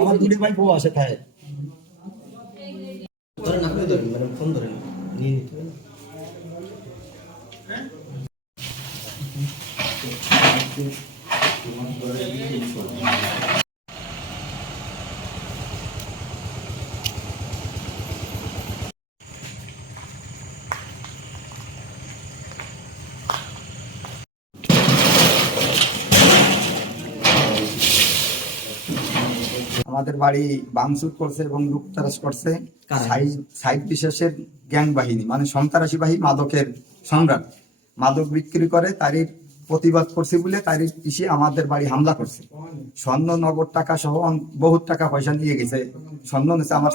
আমার দুটি ভাই বউ আছে তাই ধরেন আপনি ধরেন ম্যাডাম ফোন ধরেন নিয়ে নিতে হবে আমাদের বাড়ি ভাঙচুর করছে এবং লুটতরাজ করছে সাইড বিশেষের গ্যাং বাহিনী, মানে সন্ত্রাসী বাহিনী, মাদকের সম্রাট। মাদক বিক্রি করে, তারই প্রতিবাদ করছে বলে তারই পিছিয়ে আমাদের বাড়ি হামলা করছে। স্বর্ণ, নগদ টাকা সহ বহুত টাকা পয়সা নিয়ে গেছে। স্বর্ণ নিচ্ছে আমার